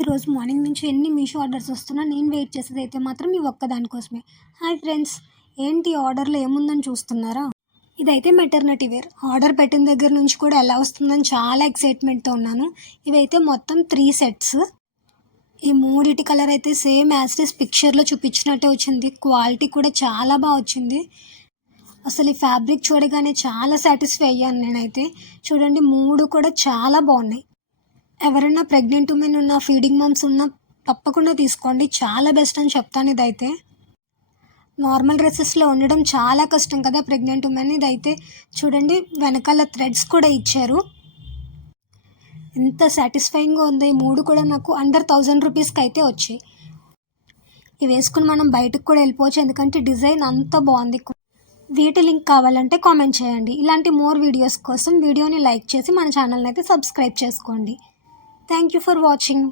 ఈరోజు మార్నింగ్ నుంచి ఎన్ని మీషో ఆర్డర్స్ వస్తున్నా నేను వెయిట్ చేసేది అయితే మాత్రం ఈ ఒక్కదానికోసమే. హాయ్ ఫ్రెండ్స్, ఏంటి ఆర్డర్లో ఏముందని చూస్తున్నారా? ఇదైతే మెటర్నిటీ వేర్. ఆర్డర్ పెట్టిన దగ్గర నుంచి కూడా ఎలా వస్తుందని చాలా ఎక్సైట్మెంట్తో ఉన్నాను. ఇవైతే మొత్తం 3 సెట్స్. ఈ మూడిటి కలర్ అయితే సేమ్ యాజ్ ఇట్ ఈస్ పిక్చర్లో చూపించినట్టే వచ్చింది. క్వాలిటీ కూడా చాలా బాగా వచ్చింది. అసలు ఈ ఫ్యాబ్రిక్ చూడగానే చాలా సాటిస్ఫై అయ్యాను నేనైతే. చూడండి, 3 కూడా చాలా బాగున్నాయి. ఎవరైనా ప్రెగ్నెంట్ ఉమెన్ ఉన్న, ఫీడింగ్ మమ్స్ ఉన్న తప్పకుండా తీసుకోండి. చాలా బెస్ట్ అని చెప్తాను. ఇదైతే నార్మల్ డ్రెస్సెస్లో ఉండడం చాలా కష్టం కదా ప్రెగ్నెంట్ ఉమెన్. ఇదైతే చూడండి, వెనకాల థ్రెడ్స్ కూడా ఇచ్చారు. ఎంత సాటిస్ఫైయింగ్గా ఉంది. ఈ 3 కూడా నాకు అండర్ 1000 రూపీస్కి అయితే వచ్చాయి. ఇవి వేసుకుని మనం బయటకు కూడా వెళ్ళిపోవచ్చు, ఎందుకంటే డిజైన్ అంత బాగుంది. వీటి లింక్ కావాలంటే కామెంట్ చేయండి. ఇలాంటి మోర్ వీడియోస్ కోసం వీడియోని లైక్ చేసి మన ఛానల్ని అయితే సబ్స్క్రైబ్ చేసుకోండి. Thank you for watching.